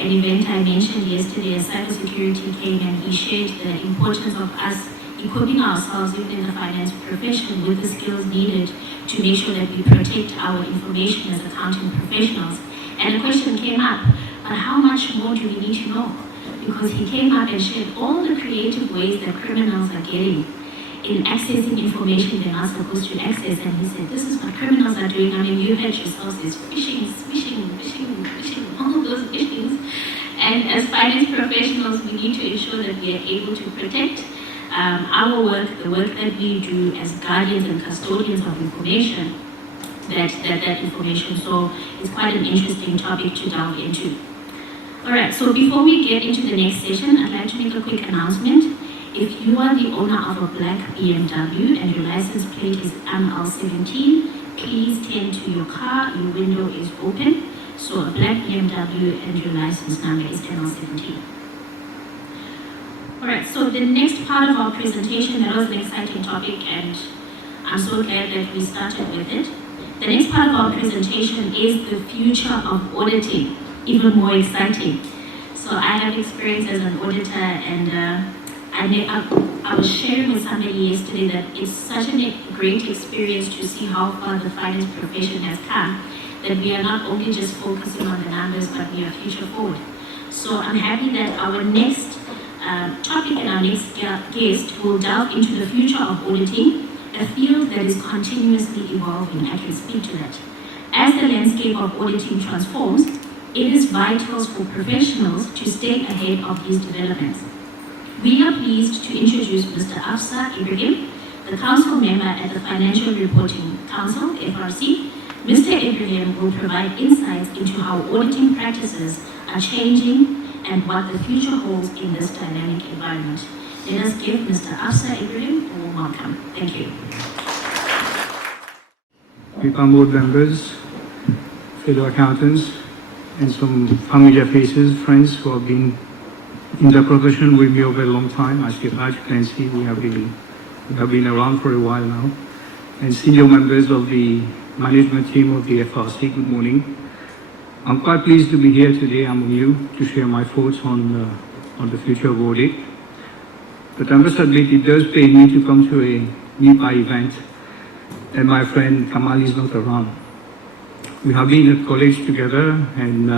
An event I mentioned yesterday, as cybersecurity came and he shared the importance of us equipping ourselves within the finance profession with the skills needed to make sure that we protect our information as accounting professionals. And the question came up, but how much more do we need to know? Because he came up and shared all the creative ways that criminals are getting in accessing information they're not supposed to access. And he said, this is what criminals are doing. I mean, you heard yourselves, there's phishing, all of those phishings. And as finance professionals, we need to ensure that we are able to protect our work, the work that we do as guardians and custodians of information, that information. So it's quite an interesting topic to delve into. All right, so before we get into the next session, I'd like to make a quick announcement. If you are the owner of a black BMW and your license plate is ML17, please tend to your car, your window is open. So a black BMW and your license number is ML17. All right, so the next part of our presentation, that was an exciting topic and I'm so glad that we started with it. The next part of our presentation is the future of auditing, even more exciting. So I have experience as an auditor and I was sharing with somebody yesterday that it's such a great experience to see how far the finance profession has come, that we are not only just focusing on the numbers, but we are future forward. So I'm happy that our next topic and our next guest will delve into the future of auditing, a field that is continuously evolving. I can speak to that. As the landscape of auditing transforms, it is vital for professionals to stay ahead of these developments. We are pleased to introduce Mr. Afsa Ibrahim, the Council Member at the Financial Reporting Council, FRC. Mr. Ibrahim will provide insights into how auditing practices are changing and what the future holds in this dynamic environment. Let us give Mr. Afsa Ibrahim a warm welcome. Thank you. Welcome board members, fellow accountants, and some familiar faces, friends who have been in the profession with me over a long time. As you can see, we have been around for a while now. And senior members of the management team of the FRC, good morning. I'm quite pleased to be here today among you to share my thoughts on the future of audit. But I must admit, it does pain me to come to a NIPA event and my friend Kamal is not around. We have been at college together and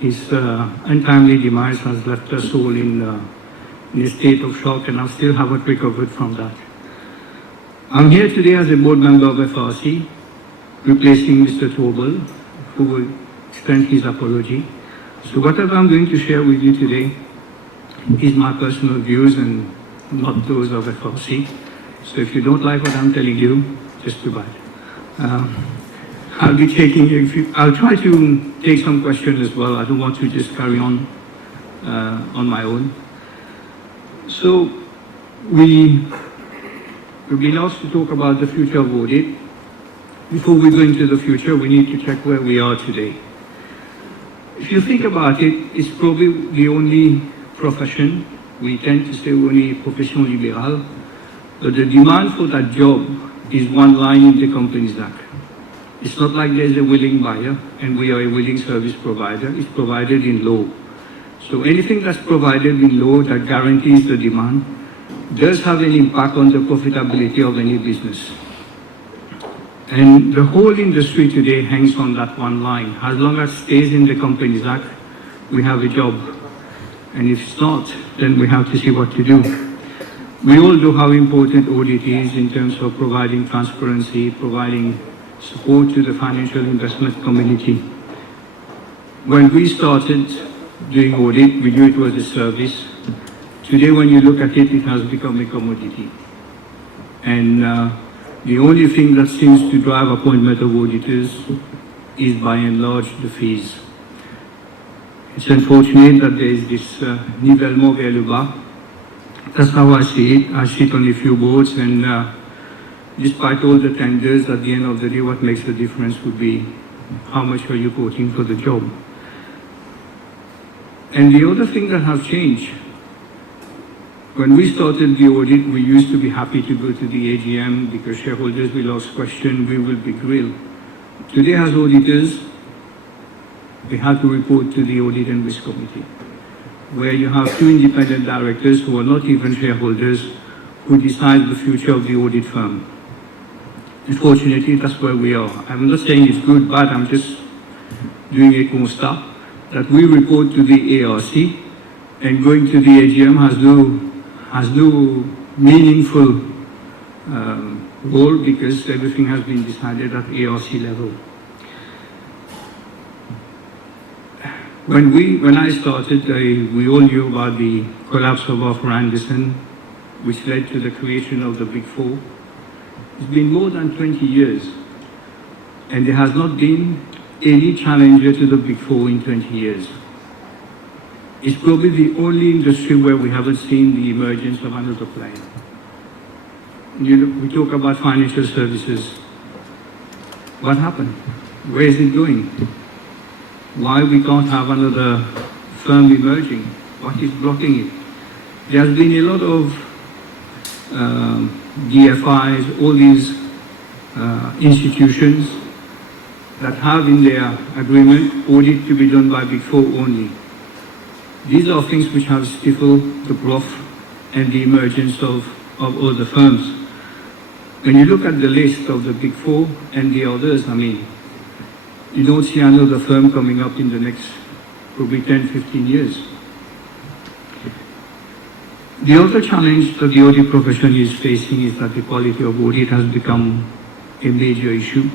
his untimely demise has left us all in a state of shock, and I still haven't recovered from that. I'm here today as a board member of FRC, replacing Mr. Tobel, who will extend his apology. So whatever I'm going to share with you today is my personal views and not those of FRC. So if you don't like what I'm telling you, just too bad. I'll try to take some questions as well. I don't want to just carry on my own. So we've been asked to talk about the future of audit. Before we go into the future, we need to check where we are today. If you think about it, it's probably the only profession, we tend to say only profession libérale, but the demand for that job is one line in the Companies Act. It's not like there's a willing buyer and we are a willing service provider. It's provided in law. So anything that's provided in law that guarantees the demand does have an impact on the profitability of any business. And the whole industry today hangs on that one line. As long as it stays in the Companies Act, we have a job. And if it's not, then we have to see what to do. We all know how important audit is in terms of providing transparency, providing support to the financial investment community. When we started doing audit, we knew it was a service. Today, when you look at it, it has become a commodity. And the only thing that seems to drive appointment of auditors is by and large the fees. It's unfortunate that there is this nivellement vers le bas. That's how I see it. I sit on a few boards and despite all the tenders, at the end of the day, what makes the difference would be how much are you quoting for the job. And the other thing that has changed, when we started the audit, we used to be happy to go to the AGM because shareholders will ask questions, we will be grilled. Today as auditors, we have to report to the Audit and Risk Committee, where you have two independent directors who are not even shareholders who decide the future of the audit firm. Unfortunately, that's where we are. I'm not saying it's good, bad, I'm just doing a constat that we report to the ARC, and going to the AGM has no meaningful role because everything has been decided at ARC level. When I started, we all knew about the collapse of Arthur Andersen, which led to the creation of the Big Four. It's been more than 20 years, and there has not been any challenger to the Big Four in 20 years. It's probably the only industry where we haven't seen the emergence of another player. We talk about financial services. What happened? Where is it going? Why we can't have another firm emerging? What is blocking it? There has been a lot of DFIs, all these institutions that have in their agreement audit to be done by Big Four only. These are things which have stifled the growth and the emergence of other firms. When you look at the list of the Big Four and the others, I mean, you don't see another firm coming up in the next probably 10, 15 years. The other challenge that the audit profession is facing is that the quality of audit has become a major issue.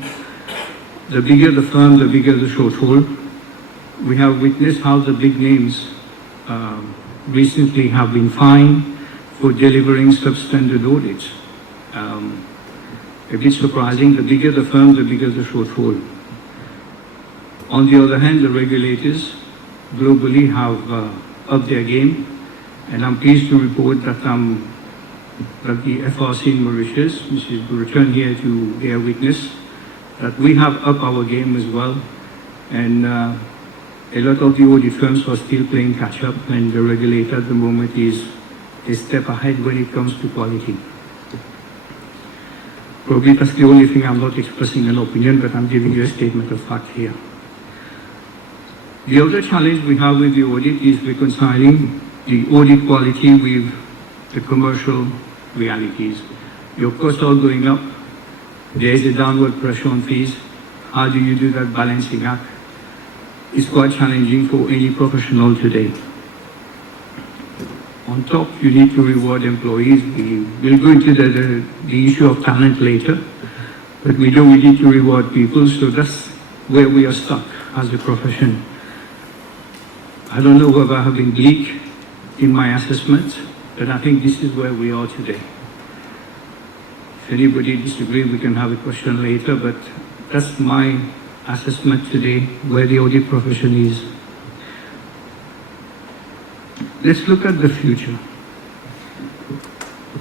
The bigger the firm, the bigger the shortfall. We have witnessed how the big names recently have been fined for delivering substandard audits. A bit surprising, the bigger the firm, the bigger the shortfall. On the other hand, the regulators globally have upped their game, and I'm pleased to report that the FRC in Mauritius, which is to return here to bear witness, that we have upped our game as well, and a lot of the audit firms are still playing catch up, and the regulator at the moment is a step ahead when it comes to quality. Probably that's the only thing I'm not expressing an opinion, but I'm giving you a statement of fact here. The other challenge we have with the audit is reconciling the audit quality with the commercial realities. Your costs are going up, there is a downward pressure on fees. How do you do that balancing act? It's quite challenging for any professional today. On top, you need to reward employees. We'll go into the issue of talent later, but we know we need to reward people, so that's where we are stuck as a profession. I don't know whether I have been bleak in my assessment, but I think this is where we are today. If anybody disagrees, we can have a question later, but that's my assessment today, where the audit profession is. Let's look at the future.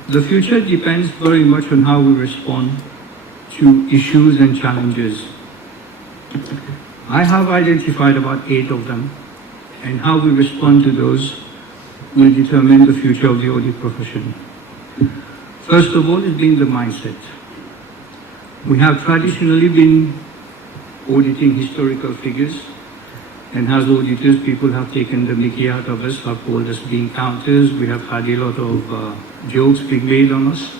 The future depends very much on how we respond to issues and challenges. I have identified about 8 of them, and how we respond to those will determine the future of the audit profession. First of all, it's been the mindset. We have traditionally been auditing historical figures, and as auditors, people have taken the mickey out of us, have called us being counters. We have had a lot of jokes being made on us.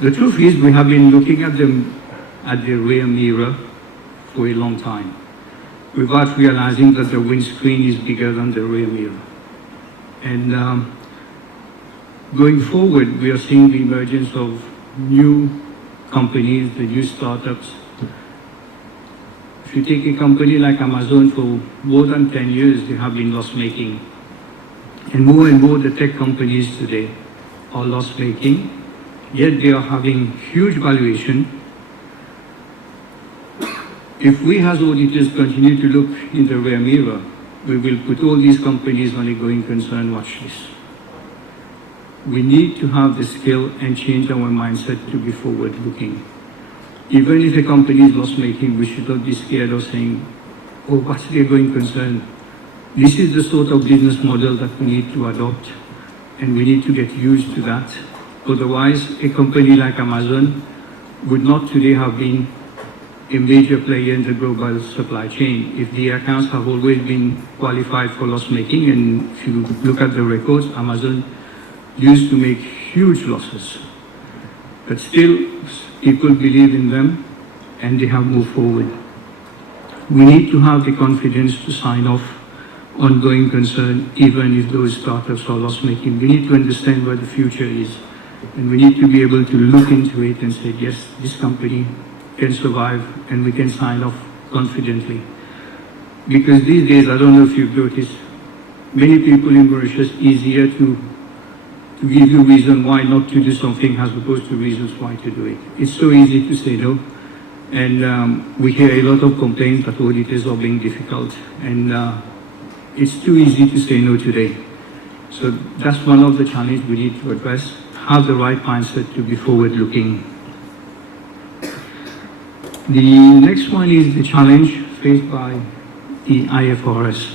The truth is, we have been looking at the rear mirror for a long time, without realizing that the windscreen is bigger than the rear mirror. And going forward, we are seeing the emergence of new companies, the new startups. If you take a company like Amazon, for more than 10 years, they have been loss-making. And more the tech companies today are loss-making, yet they are having huge valuation. If we as auditors continue to look in the rear mirror, we will put all these companies on a going concern watch list. We need to have the skill and change our mindset to be forward-looking. Even if a company is loss-making, we should not be scared of saying, oh, what's their going concern? This is the sort of business model that we need to adopt, and we need to get used to that. Otherwise, a company like Amazon would not today have been a major player in the global supply chain. If the accounts have always been qualified for loss making, and if you look at the records, Amazon used to make huge losses. But still, people believe in them and they have moved forward. We need to have the confidence to sign off ongoing concern, even if those startups are loss making. We need to understand where the future is. And we need to be able to look into it and say, yes, this company can survive and we can sign off confidently. Because these days, I don't know if you've noticed, many people in Mauritius, easier to give you reason why not to do something as opposed to reasons why to do it. It's so easy to say no. And we hear a lot of complaints that auditors are being difficult. And it's too easy to say no today. So that's one of the challenges we need to address. Have the right mindset to be forward-looking. The next one is the challenge faced by the IFRS.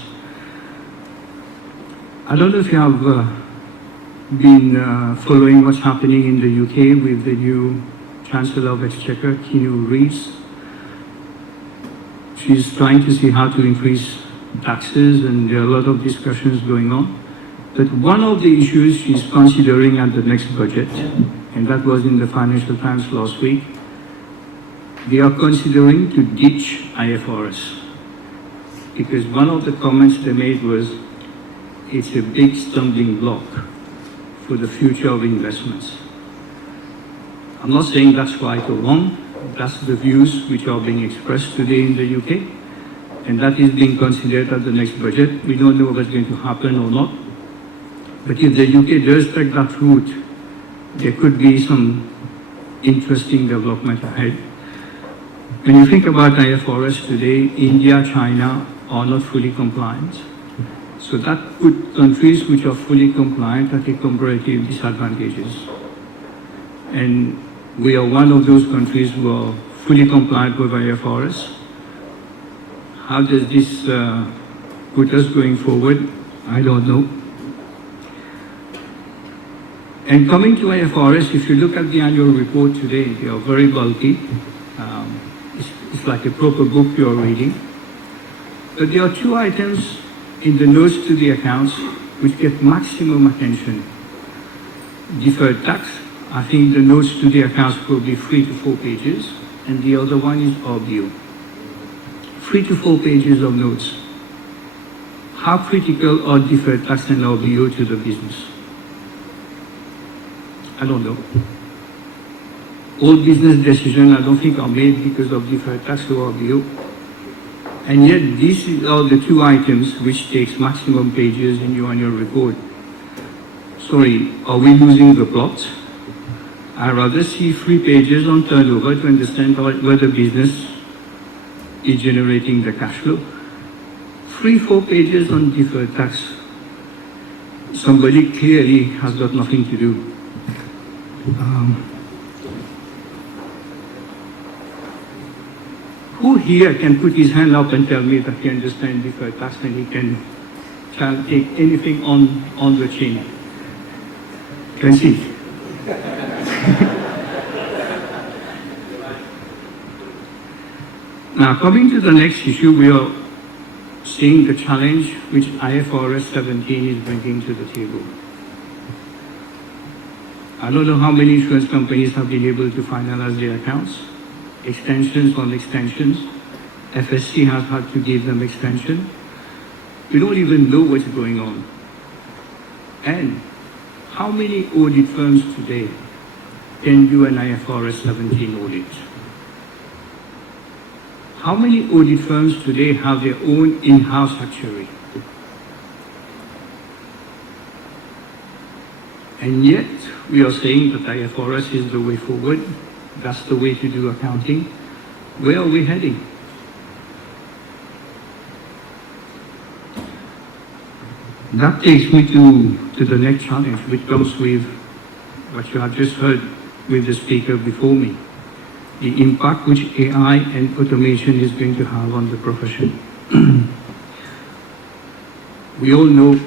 I don't know if you have been following what's happening in the UK with the new Chancellor of Exchequer, Keanu Reeves. She's trying to see how to increase taxes, and there are a lot of discussions going on. But one of the issues she's considering at the next budget, and that was in the Financial Times last week, they are considering to ditch IFRS. Because one of the comments they made was, it's a big stumbling block for the future of investments. I'm not saying that's right or wrong, that's the views which are being expressed today in the UK, and that is being considered at the next budget. We don't know what's going to happen or not. But if the UK does take that route, there could be some interesting development ahead. When you think about IFRS today, India, China are not fully compliant. So that put countries which are fully compliant at a comparative disadvantages. And we are one of those countries who are fully compliant with IFRS. How does this put us going forward? I don't know. And coming to IFRS, if you look at the annual report today, they are very bulky. It's like a proper book you're reading. But there are two items in the notes to the accounts which get maximum attention. Deferred tax, I think the notes to the accounts will be 3 to 4 pages, and the other one is RBO. 3 to 4 pages of notes. How critical are deferred tax and RBO to the business? I don't know. All business decisions, I don't think, are made because of deferred tax or RBO. And yet, these are the two items which takes maximum pages in your annual report. Sorry, are we losing the plot? I'd rather see 3 pages on turnover to understand where the business is generating the cash flow. 3-4 pages on deferred tax. Somebody clearly has got nothing to do. Who here can put his hand up and tell me that he understands deferred tax and he can take anything on the chain? Can see. Now, coming to the next issue, we are seeing the challenge which IFRS 17 is bringing to the table. I don't know how many insurance companies have been able to finalize their accounts. Extensions on extensions. FSC has had to give them extension. We don't even know what's going on. And how many audit firms today can do an IFRS 17 audit? How many audit firms today have their own in-house actuary? And yet, we are saying that IFRS is the way forward. That's the way to do accounting. Where are we heading? That takes me to the next challenge, which comes with what you have just heard with the speaker before me. The impact which AI and automation is going to have on the profession. We all know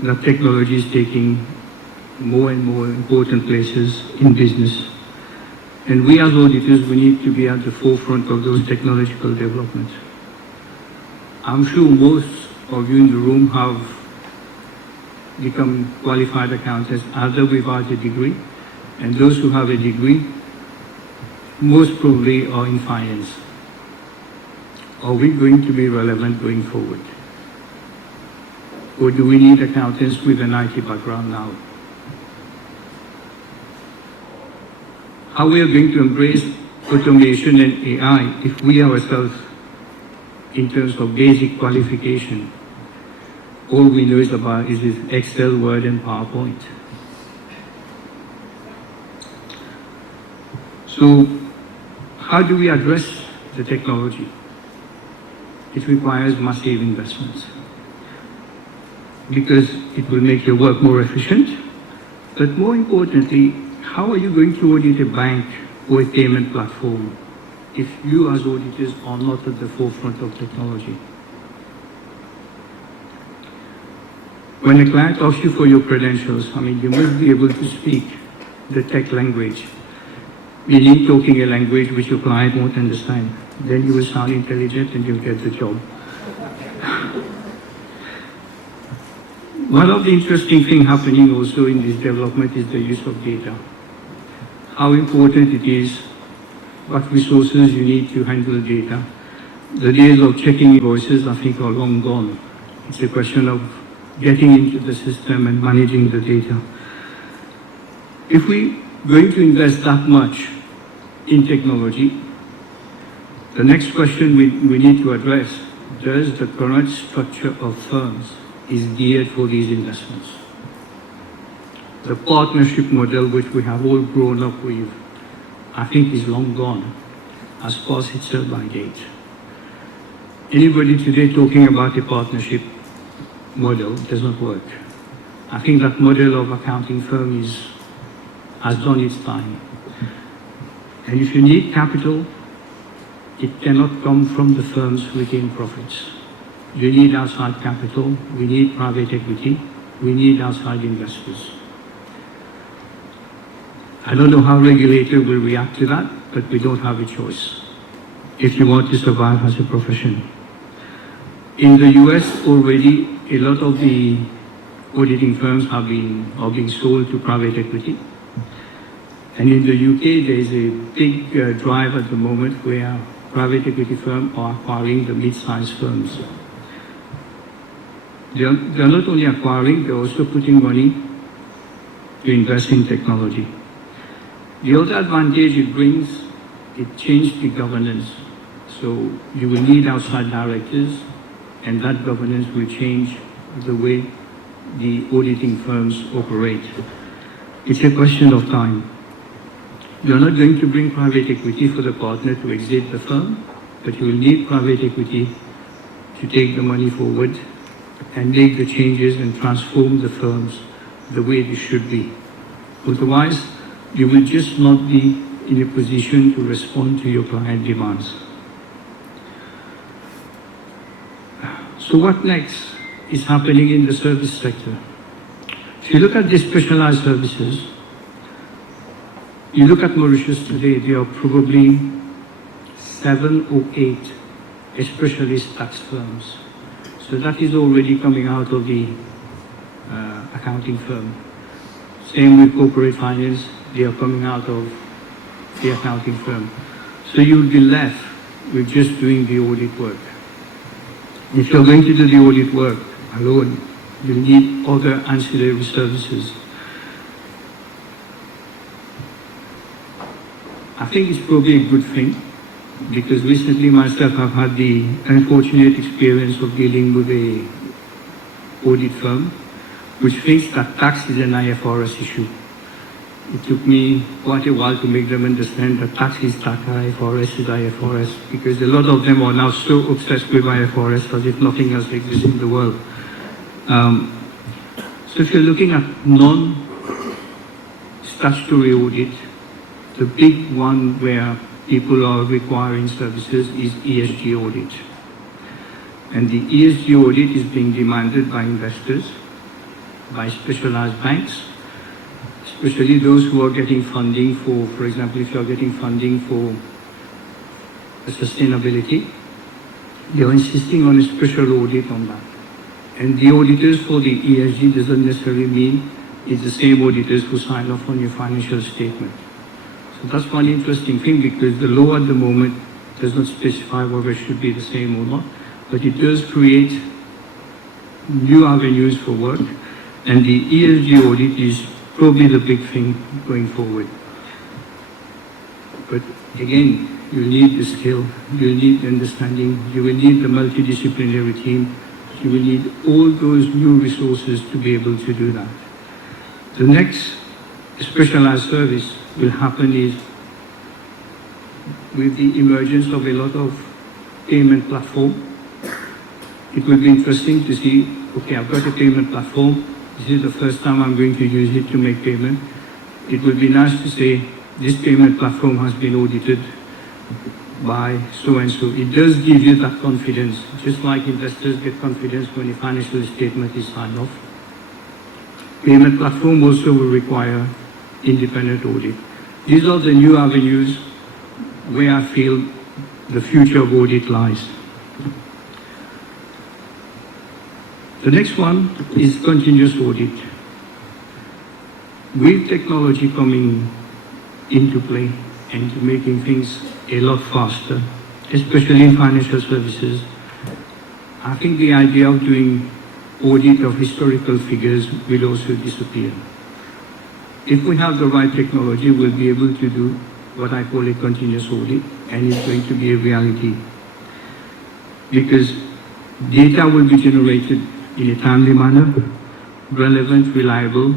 that technology is taking more and more important places in business. And we as auditors, we need to be at the forefront of those technological developments. I'm sure most of you in the room have become qualified accountants either without a degree, and those who have a degree most probably are in finance. Are we going to be relevant going forward? Or do we need accountants with an IT background now? How we are going to embrace automation and AI if we ourselves, in terms of basic qualification, all we know is about is Excel, Word, and PowerPoint. So, how do we address the technology? It requires massive investments because it will make your work more efficient, but more importantly, how are you going to audit a bank or a payment platform if you as auditors are not at the forefront of technology? When a client asks you for your credentials, you must be able to speak the tech language, meaning talking a language which your client won't understand. Then you will sound intelligent and you'll get the job. One of the interesting things happening also in this development is the use of data. How important it is, what resources you need to handle data. The days of checking invoices, I think, are long gone. It's a question of getting into the system and managing the data. If we're going to invest that much in technology, the next question we need to address, does the current structure of firms is geared for these investments? The partnership model which we have all grown up with, I think is long gone, has passed its sell-by date. Anybody today talking about a partnership model does not work. I think that model of accounting firm has done its time. And if you need capital, it cannot come from the firm's retained profits. You need outside capital, we need private equity, we need outside investors. I don't know how regulator will react to that, but we don't have a choice if you want to survive as a profession. In the US already, a lot of the auditing firms are being sold to private equity. And in the UK, there is a big drive at the moment where private equity firms are acquiring the mid-sized firms. They're not only acquiring, they're also putting money to invest in technology. The other advantage it brings, it changed the governance. So you will need outside directors, and that governance will change the way the auditing firms operate. It's a question of time. You're not going to bring private equity for the partner to exit the firm, but you will need private equity to take the money forward and make the changes and transform the firms the way they should be. Otherwise, you will just not be in a position to respond to your client demands. So what next is happening in the service sector? If you look at the specialized services, you look at Mauritius today, there are probably 7 or 8 specialist tax firms. So that is already coming out of the accounting firm. Same with corporate finance, they are coming out of the accounting firm. So you'll be left with just doing the audit work. If you're going to do the audit work alone, you'll need other ancillary services. I think it's probably a good thing, because recently myself I've had the unfortunate experience of dealing with a audit firm which thinks that tax is an IFRS issue. It took me quite a while to make them understand that tax is tax, IFRS is IFRS, because a lot of them are now so obsessed with IFRS as if nothing else exists in the world. So if you're looking at non-statutory audit, the big one where people are requiring services is ESG audit. And the ESG audit is being demanded by investors, by specialized banks, especially those who are getting funding for example, if you are getting funding for sustainability, they are insisting on a special audit on that. And the auditors for the ESG doesn't necessarily mean it's the same auditors who sign off on your financial statement. So that's one interesting thing, because the law at the moment does not specify whether it should be the same or not, but it does create new avenues for work, and the ESG audit is probably the big thing going forward. But again, you need the skill, you need the understanding, you will need the multidisciplinary team, you will need all those new resources to be able to do that. The next specialized service will happen is with the emergence of a lot of payment platform. It will be interesting to see, okay, I've got a payment platform, this is the first time I'm going to use it to make payment. It would be nice to say, this payment platform has been audited by so-and-so. It does give you that confidence, just like investors get confidence when a financial statement is signed off. Payment platform also will require independent audit. These are the new avenues where I feel the future of audit lies. The next one is continuous audit. With technology coming into play and making things a lot faster, especially in financial services, I think the idea of doing audit of historical figures will also disappear. If we have the right technology, we'll be able to do what I call a continuous audit, and it's going to be a reality. Because data will be generated in a timely manner, relevant, reliable,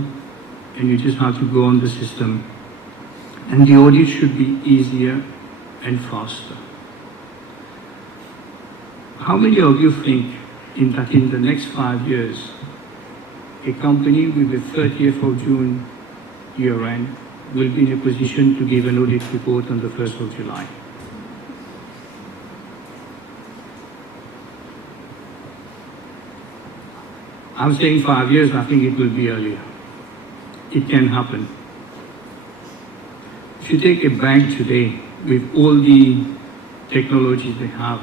and you just have to go on the system. And the audit should be easier and faster. How many of you think that in the next 5 years, a company with a 30th of June year-end will be in a position to give an audit report on the 1st of July? I'm saying 5 years, I think it will be earlier. It can happen. If you take a bank today, with all the technologies they have,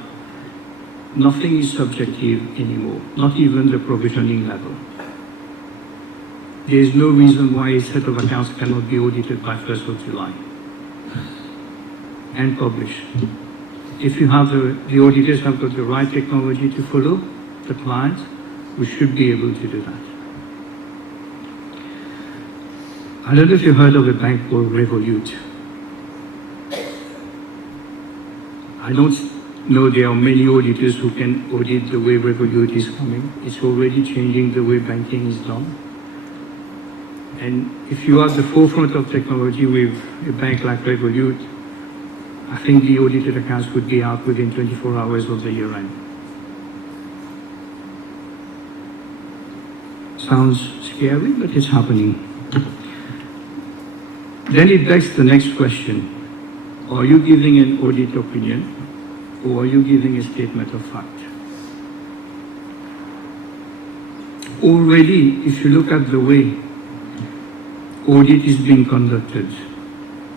nothing is subjective anymore, not even the provisioning level. There is no reason why a set of accounts cannot be audited by 1st of July and published. If you have the auditors have got the right technology to follow the clients, we should be able to do that. I don't know if you've heard of a bank called Revolut. I don't know there are many auditors who can audit the way Revolut is coming. It's already changing the way banking is done. And if you are at the forefront of technology with a bank like Revolut, I think the audited accounts would be out within 24 hours of the year end. Sounds scary, but it's happening. Then it begs the next question. Are you giving an audit opinion, or are you giving a statement of fact? Already, if you look at the way audit is being conducted,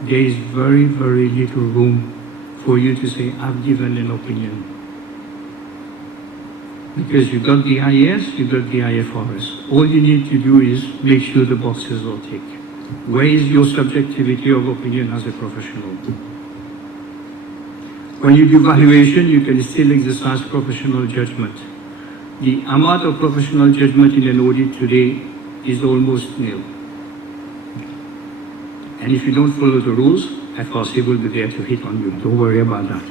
there is very, very little room for you to say, I've given an opinion. Because you've got the IAS, you've got the IFRS. All you need to do is make sure the boxes are ticked. Where is your subjectivity of opinion as a professional? When you do valuation, you can still exercise professional judgment. The amount of professional judgment in an audit today is almost nil. And if you don't follow the rules, FRC will be there to hit on you. Don't worry about that.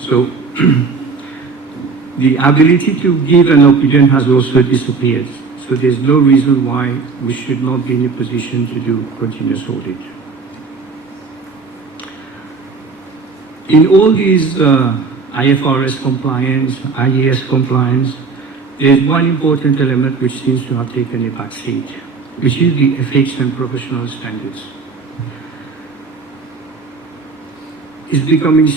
So, the ability to give an opinion has also disappeared. So there's no reason why we should not be in a position to do continuous audit. In all these IFRS compliance, IAS compliance, there's one important element which seems to have taken a back seat, which is the ethics and professional standards. It's becoming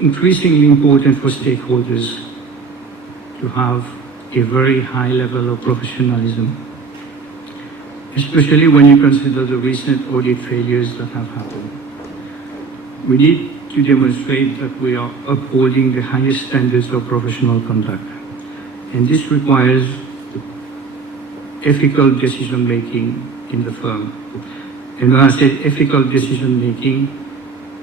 increasingly important for stakeholders to have a very high level of professionalism. especially when you consider the recent audit failures that have happened. We need to demonstrate that we are upholding the highest standards of professional conduct. And this requires ethical decision-making in the firm. And when I say ethical decision-making,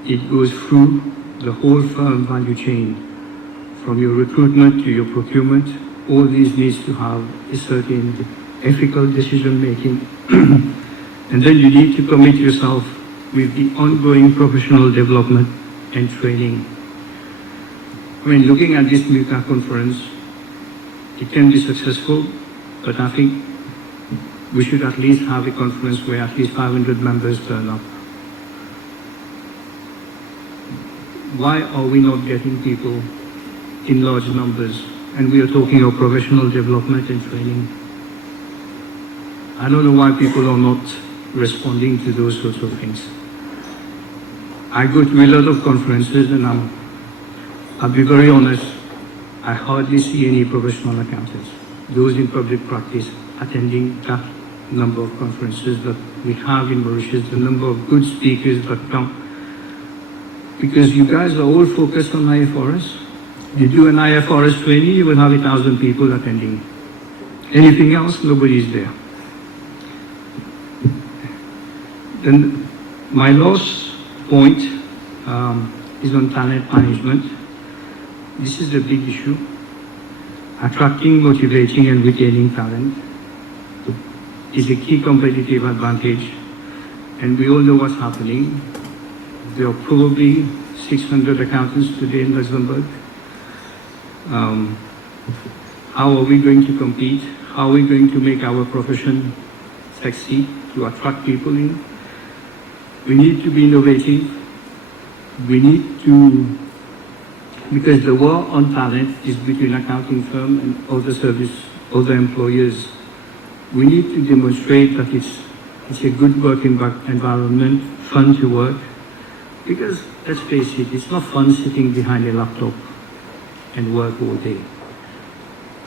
it goes through the whole firm value chain, from your recruitment to your procurement. All these needs to have a certain ethical decision-making. And then you need to commit yourself with the ongoing professional development and training. I mean, looking at this MILCA conference, it can be successful, but I think we should at least have a conference where at least 500 members turn up. Why are we not getting people in large numbers? And we are talking of professional development and training. I don't know why people are not responding to those sorts of things. I go to a lot of conferences, and I'll be very honest, I hardly see any professional accountants, those in public practice, attending that number of conferences that we have in Mauritius, the number of good speakers that come. Because you guys are all focused on IFRS. You do an IFRS training, you will have 1,000 people attending. Anything else, nobody's there. Then my last point is on talent management. This is a big issue. Attracting, motivating, and retaining talent is a key competitive advantage. And we all know what's happening. There are probably 600 accountants today in Luxembourg. How are we going to compete? How are we going to make our profession sexy, to attract people in? We need to be innovative. We need to, because the war on talent is between accounting firm and other employers. We need to demonstrate that it's a good working environment, fun to work. Because, let's face it, it's not fun sitting behind a laptop and work all day.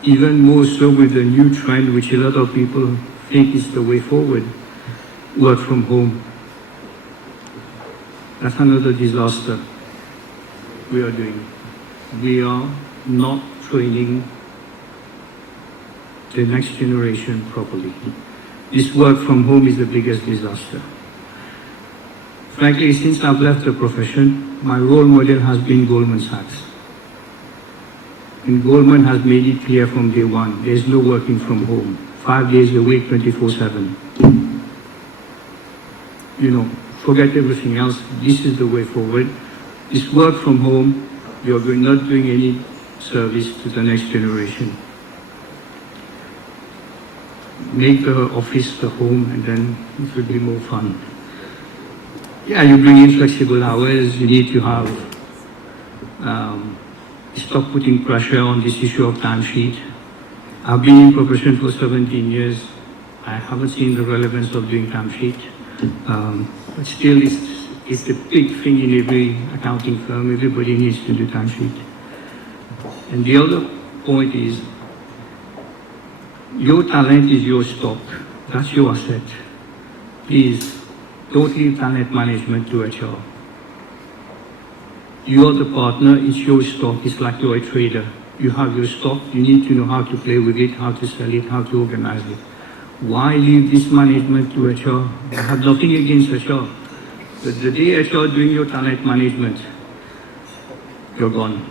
Even more so with the new trend, which a lot of people think is the way forward, work from home. That's another disaster we are doing. We are not training the next generation properly. This work from home is the biggest disaster. Frankly, since I've left the profession, my role model has been Goldman Sachs. And Goldman has made it clear from day one, there's no working from home, 5 days a week, 24/7. You know, forget everything else, this is the way forward. This work from home, you're not doing any service to the next generation. Make the office the home, and then it will be more fun. Yeah, you bring in flexible hours, you need to have, stop putting pressure on this issue of timesheet. I've been in profession for 17 years. I haven't seen the relevance of doing timesheet. But still, it's a big thing in every accounting firm. Everybody needs to do timesheet. And the other point is, your talent is your stock. That's your asset. Please, don't leave talent management to HR. You are the partner, it's your stock, it's like you're a trader. You have your stock, you need to know how to play with it, how to sell it, how to organize it. Why leave this management to HR? I have nothing against HR. But the day HR doing your talent management, you're gone.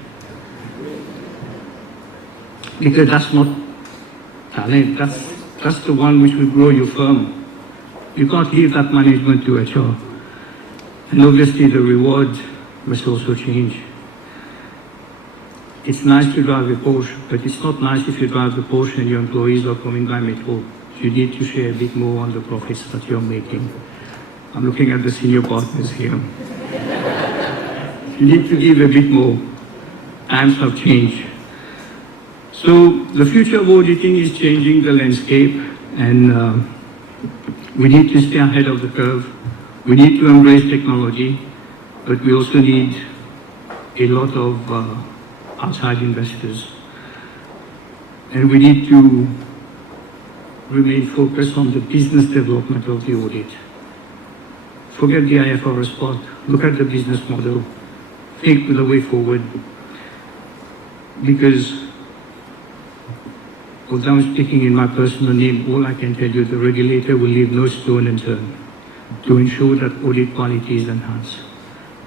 Because that's not talent, that's the one which will grow your firm. You can't leave that management to HR. And obviously the reward must also change. It's nice to drive a Porsche, but it's not nice if you drive the Porsche and your employees are coming by metro. You need to share a bit more on the profits that you're making. I'm looking at the senior partners here. You need to give a bit more. Times have changed. So the future of auditing is changing the landscape, and we need to stay ahead of the curve. We need to embrace technology, but we also need a lot of outside investors. And we need to remain focused on the business development of the audit. Forget the IFRS part, look at the business model, think the way forward, because although I'm speaking in my personal name, all I can tell you, the regulator will leave no stone unturned to ensure that audit quality is enhanced.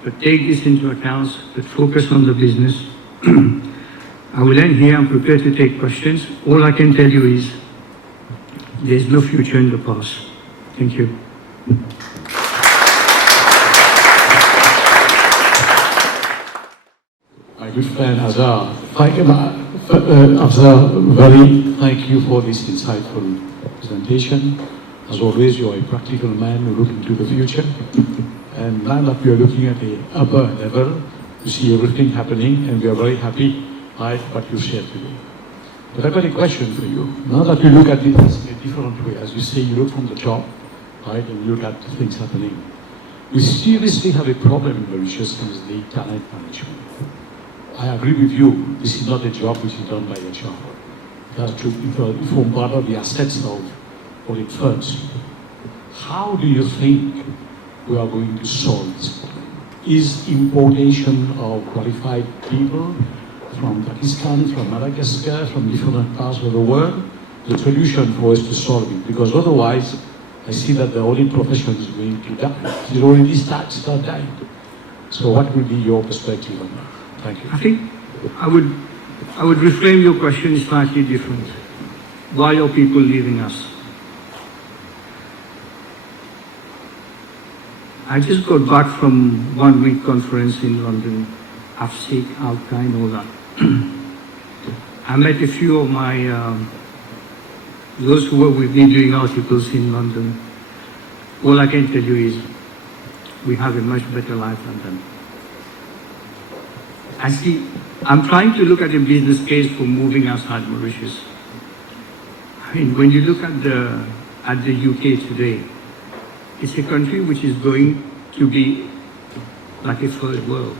But take this into account, but focus on the business. I will end here. I'm prepared to take questions. All I can tell you is there's no future in the past. Thank you. My good friend Azhar, thank you for this insightful presentation. As always, you are a practical man who look into the future. And now that we are looking at the upper level, you see everything happening, and we are very happy by what you shared today. But I've got a question for you. Now that you look at this in a different way, as you say, you look from the top, right, and you look at things happening. We seriously have a problem in Mauritius is the talent management. I agree with you, this is not a job which is done by HR. It has to form part of the assets of audit firms. How do you think we are going to solve this? Is importation of qualified people from Pakistan, from Madagascar, from different parts of the world, the solution for us to solve it? Because otherwise, I see that the audit profession is going to die. It already starts dying. So what will be your perspective on that? Thank you. I think I would reframe your question slightly different. Why are people leaving us? I just got back from 1 week conference in London, AFSIC, Alka and all that. I met a few of my, those who were with me doing articles in London. All I can tell you is we have a much better life than them. I see, I'm trying to look at a business case for moving outside Mauritius. I mean, when you look at the UK today, it's a country which is going to be like a third world.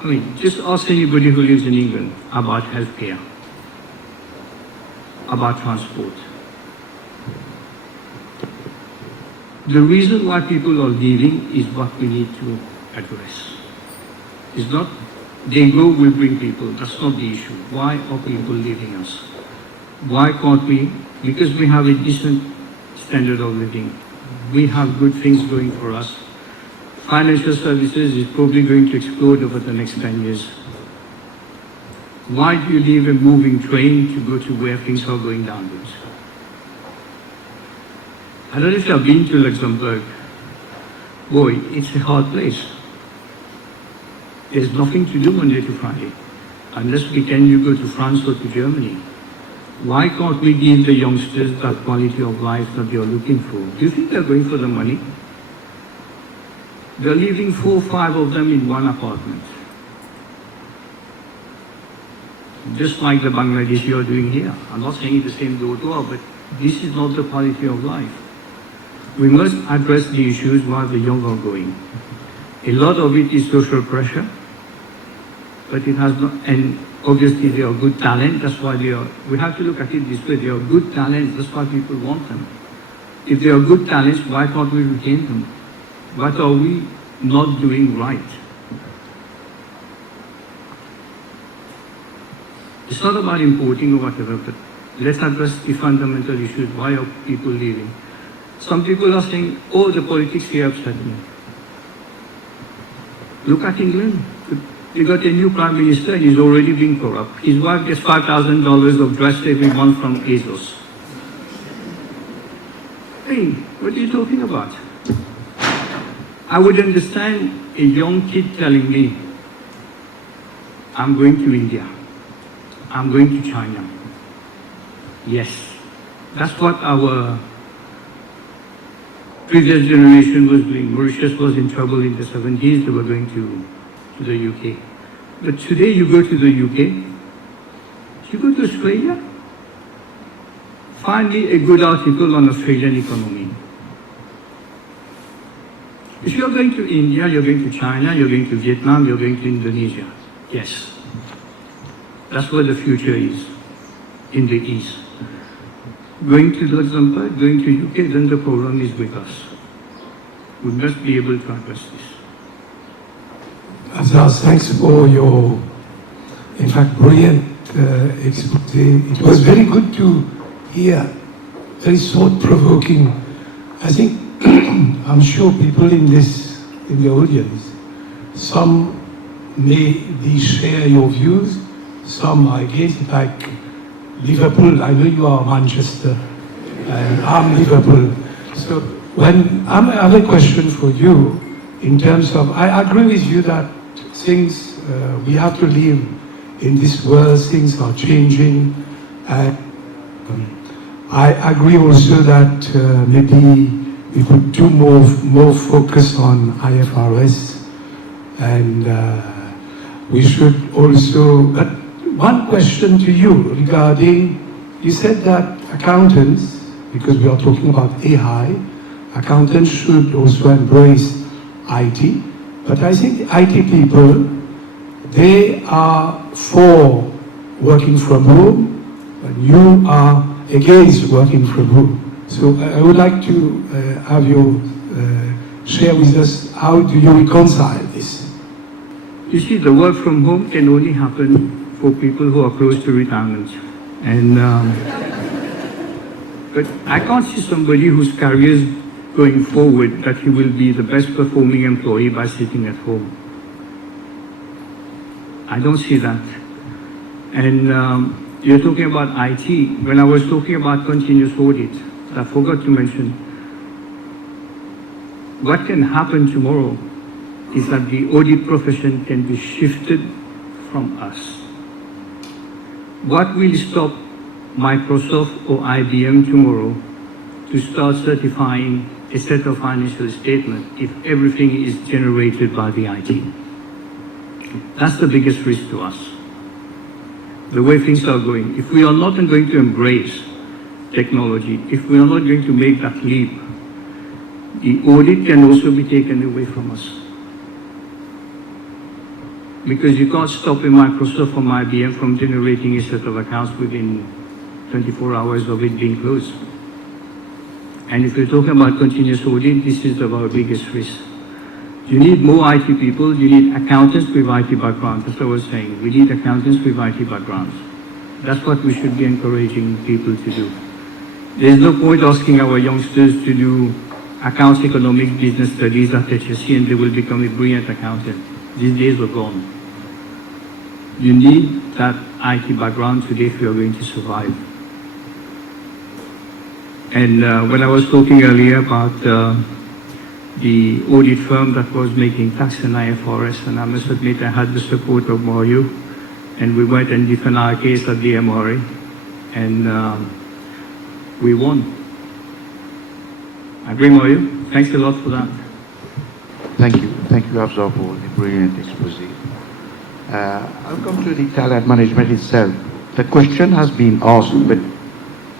I mean, just ask anybody who lives in England about healthcare, about transport. The reason why people are leaving is what we need to address. It's not, they go, we bring people. That's not the issue. Why are people leaving us? Why can't we? Because we have a decent standard of living. We have good things going for us. Financial services is probably going to explode over the next 10 years. Why do you leave a moving train to go to where things are going downwards? I don't know if you've been to Luxembourg. Boy, it's a hard place. There's nothing to do Monday to Friday. Unless weekend you go to France or to Germany. Why can't we give the youngsters that quality of life that they're looking for? Do you think they're going for the money? They're living 4 or 5 of them in one apartment. Just like the Bangladeshi are doing here. I'm not saying it's the same door, but this is not the quality of life. We must address the issues while the young are going. A lot of it is social pressure, but it has not, and obviously they are good talent, that's why they are, we have to look at it this way, they are good talents, that's why people want them. If they are good talents, why can't we retain them? What are we not doing right? It's not about importing or whatever, but let's address the fundamental issues. Why are people leaving? Some people are saying, oh, the politics here upset me. Look at England. They got a new prime minister and he's already being corrupt. His wife gets $5,000 of dress every month from ASOS. Hey, what are you talking about? I would understand a young kid telling me, I'm going to India. I'm going to China. Yes, that's what our previous generation was doing. Mauritius was in trouble in the 70s, they were going to the UK. But today you go to the UK, you go to Australia, find me a good article on Australian economy. If you're going to India, you're going to China, you're going to Vietnam, you're going to Indonesia. Yes, that's where the future is. in the East. Going to Luxembourg, going to UK, then the problem is with us. We must be able to address this. Azaz, thanks for your, in fact, brilliant expose. It was very good to hear, very thought-provoking. I think, I'm sure people in the audience, some maybe share your views, some, I guess, like Liverpool. I know you are Manchester, and I'm Liverpool. So I have a question for you in terms of, I agree with you that things, we have to live in this world, things are changing. And I agree also that maybe we could do more focus on IFRS, and we should also, but one question to you regarding, you said that accountants, because we are talking about AI, accountants should also embrace IT, but I think IT people, they are for working from home, and you are against working from home. So I would like to have you share with us, how do you reconcile this? You see, the work from home can only happen for people who are close to retirement. And, but I can't see somebody whose career is going forward that he will be the best performing employee by sitting at home. I don't see that. And you're talking about IT. When I was talking about continuous audit, I forgot to mention, what can happen tomorrow is that the audit profession can be shifted from us. What will stop Microsoft or IBM tomorrow to start certifying a set of financial statements if everything is generated by the IT? That's the biggest risk to us. The way things are going. If we are not going to embrace technology, if we are not going to make that leap, the audit can also be taken away from us. Because you can't stop a Microsoft or IBM from generating a set of accounts within 24 hours of it being closed. And if you're talking about continuous audit, this is our biggest risk. You need more IT people, you need accountants with IT background. That's what I was saying. We need accountants with IT backgrounds. That's what we should be encouraging people to do. There's no point asking our youngsters to do accounts, economics, business studies at HSC and they will become a brilliant accountant. These days are gone. You need that IT background today if you are going to survive. And when I was talking earlier about the audit firm that was making tax and IFRS, and I must admit I had the support of Mario, and we went and defended our case at the MRA, and we won. I agree, Mario. Thanks a lot for that. Thank you, Afzal, for the brilliant expose. I'll come to the talent management itself. The question has been asked, but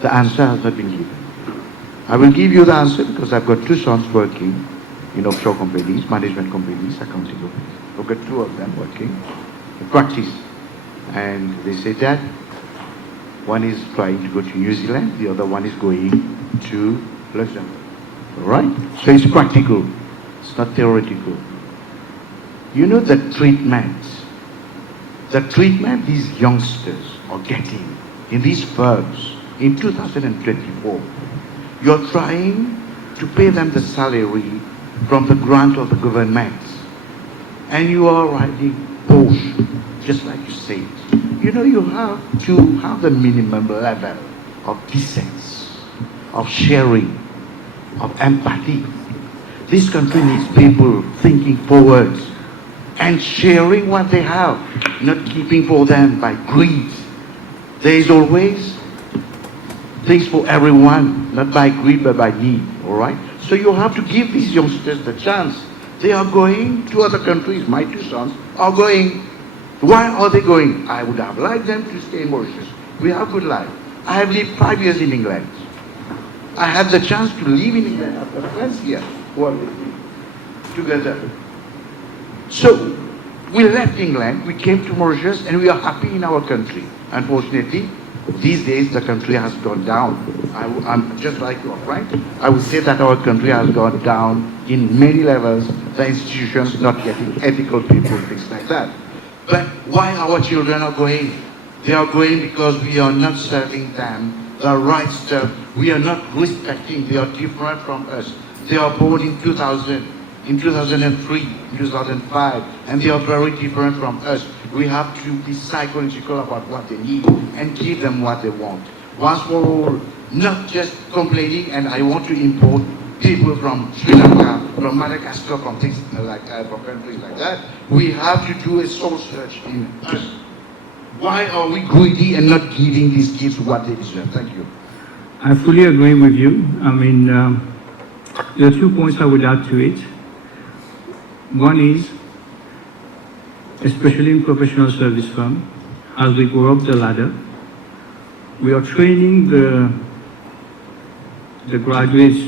the answer has not been given. I will give you the answer because I've got two sons working in offshore companies, management companies, accounting companies. I've got two of them working in practice. And they say that one is trying to go to New Zealand, the other one is going to Luxembourg. All right? So it's practical. It's not theoretical. You know the treatment these youngsters are getting in these firms in 2024. You're trying to pay them the salary from the grant of the government. And you are riding Porsche, just like you said. You know, you have to have the minimum level of decency, of sharing, of empathy. This country needs people thinking forward and sharing what they have, not keeping for them by greed. There is always things for everyone, not by greed but by need, all right? So you have to give these youngsters the chance. They are going to other countries. My two sons are going. Why are they going? I would have liked them to stay in Mauritius. We have good life. I have lived 5 years in England. I had the chance to live in England. I've got friends here who are living together. So we left England, we came to Mauritius, and we are happy in our country. Unfortunately, These days, the country has gone down. I'm just like your friend. I would say that our country has gone down in many levels. The institutions not getting ethical people, things like that. But why our children are going? They are going because we are not serving them the right stuff. We are not respecting. They are different from us. They are born in 2000, in 2003, in 2005, and they are very different from us. We have to be psychological about what they need and give them what they want. Once for all, not just complaining, and I want to import people from Sri Lanka, from Madagascar, from things like from countries like that. We have to do a soul search in us. Why are we greedy and not giving these kids what they deserve? Thank you. I fully agree with you. I mean, there are 2 points I would add to it. One is, especially in professional service firm, as we go up the ladder, we are training the graduates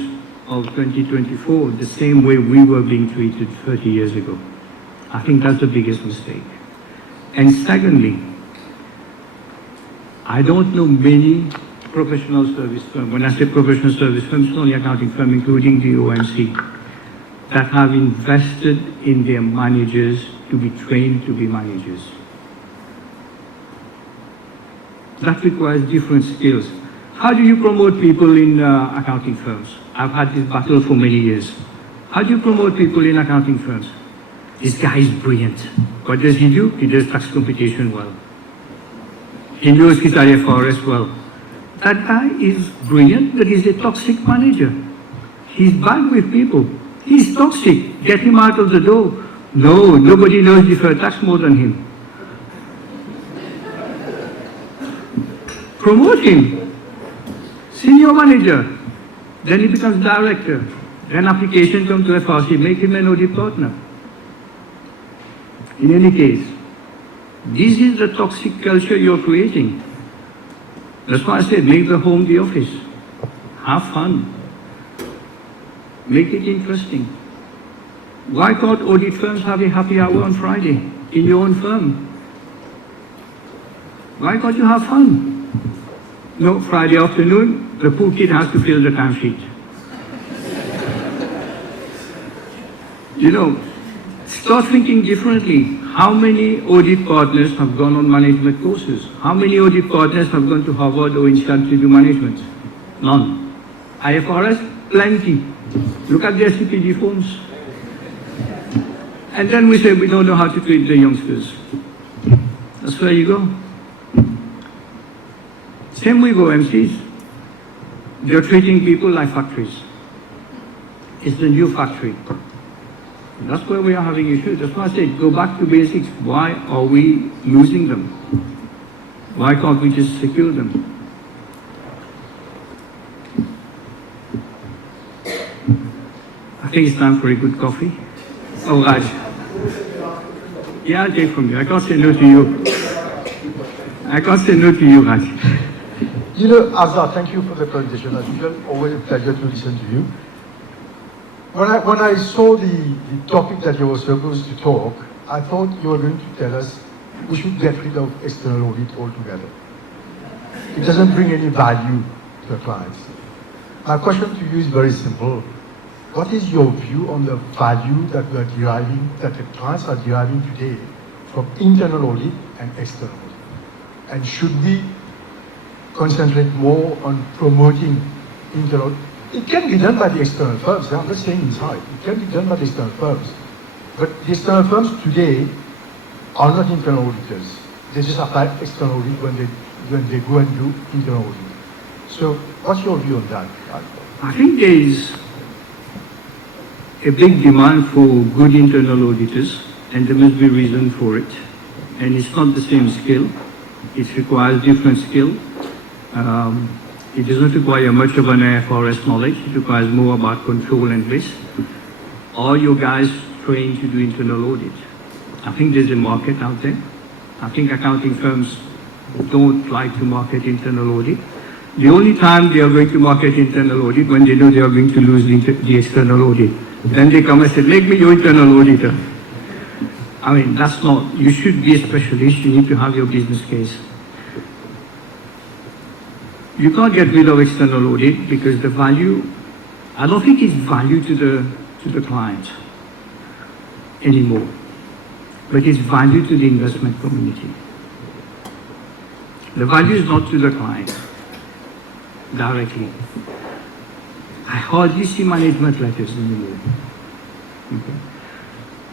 of 2024 the same way we were being treated 30 years ago. I think that's the biggest mistake. And secondly, I don't know many professional service firms, when I say professional service firms, it's only accounting firm, including the OMC, that have invested in their managers to be trained to be managers. That requires different skills. How do you promote people in accounting firms? I've had this battle for many years. How do you promote people in accounting firms? This guy is brilliant. What does he do? He does tax computation well. He knows his IFRS well. That guy is brilliant, but he's a toxic manager. He's bad with people. He's toxic. Get him out of the door. No, nobody knows deferred tax more than him. Promote him. Senior manager. Then he becomes director. Then application comes to FRC. Make him an audit partner. In any case, this is the toxic culture you're creating. That's why I said make the home the office. Have fun. Make it interesting. Why can't audit firms have a happy hour on Friday in your own firm? Why can't you have fun? No, Friday afternoon, the poor kid has to fill the timesheet. You know, start thinking differently. How many audit partners have gone on management courses? How many audit partners have gone to Harvard or INSEAD to do management? None. IFRS? Plenty. Look at their CPD forms. And then we say we don't know how to treat the youngsters. That's where you go. Same with OMCs. They're treating people like factories. It's the new factory. That's where we are having issues. That's why I said go back to basics. Why are we losing them? Why can't we just secure them? I think it's time for a good coffee. Oh, Raj. Yeah, I'll take from you. I can't say no to you. I can't say no to you, Raj. You know, Afzal, thank you for the presentation. As usual, always a pleasure to listen to you. When I saw the topic that you were supposed to talk, I thought you were going to tell us we should get rid of external audit altogether. It doesn't bring any value to the clients. My question to you is very simple. What is your view on the value that we are deriving, that the clients are deriving today from internal audit and external audit? And should we concentrate more on promoting internal audit? It can be done by the external firms. I'm not saying inside. It can be done by the external firms. But the external firms today are not internal auditors. They just apply external audit when they go and do internal audit. So what's your view on that? I think there is a big demand for good internal auditors, and there must be reason for it. And it's not the same skill. It requires different skill. It doesn't require much of an IFRS knowledge. It requires more about control and risk. Are you guys trained to do internal audit? I think there's a market out there. I think accounting firms don't like to market internal audit. The only time they are going to market internal audit when they know they are going to lose the external audit. Then they come and say, make me your internal auditor. I mean, that's not, you should be a specialist. You need to have your business case. You can't get rid of external audit because the value, I don't think it's value to the client anymore, but it's value to the investment community. The value is not to the client directly. I hardly see management letters anymore. Okay.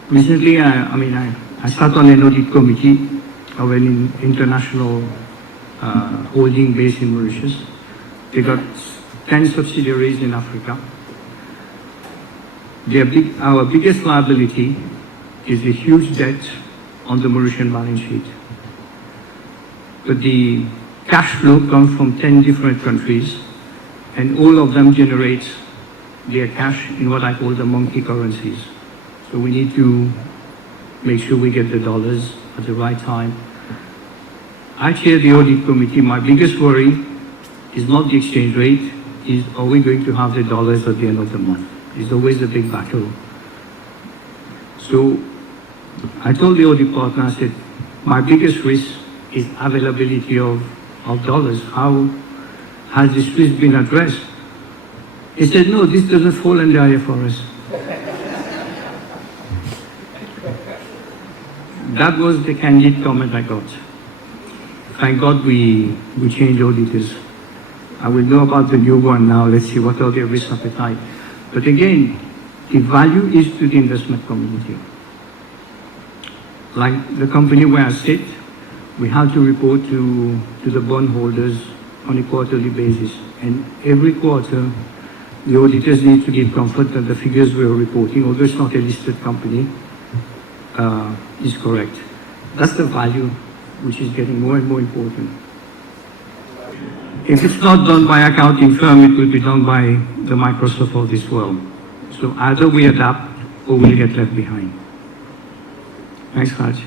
Recently, I sat on an audit committee of an international holding based in Mauritius. They got 10 subsidiaries in Africa. Our biggest liability is a huge debt on the Mauritian balance sheet. But the cash flow comes from 10 different countries, and all of them generate their cash in what I call the monkey currencies. So we need to make sure we get the dollars at the right time. I chair the audit committee. My biggest worry is not the exchange rate, is are we going to have the dollars at the end of the month? It's always a big battle. So I told the audit partner, I said, my biggest risk is availability of dollars. How has this risk been addressed? He said, no, this doesn't fall under IFRS. That was the candid comment I got. Thank God we changed auditors. I will know about the new one now. Let's see what are their risk appetite. But again, the value is to the investment community. Like the company where I sit, we have to report to the bondholders on a quarterly basis. And every quarter, the auditors need to give comfort that the figures we are reporting, although it's not a listed company, is correct. That's the value which is getting more and more important. If it's not done by accounting firm, it will be done by the Microsoft of this world. So either we adapt or we'll get left behind. Thanks, Raj.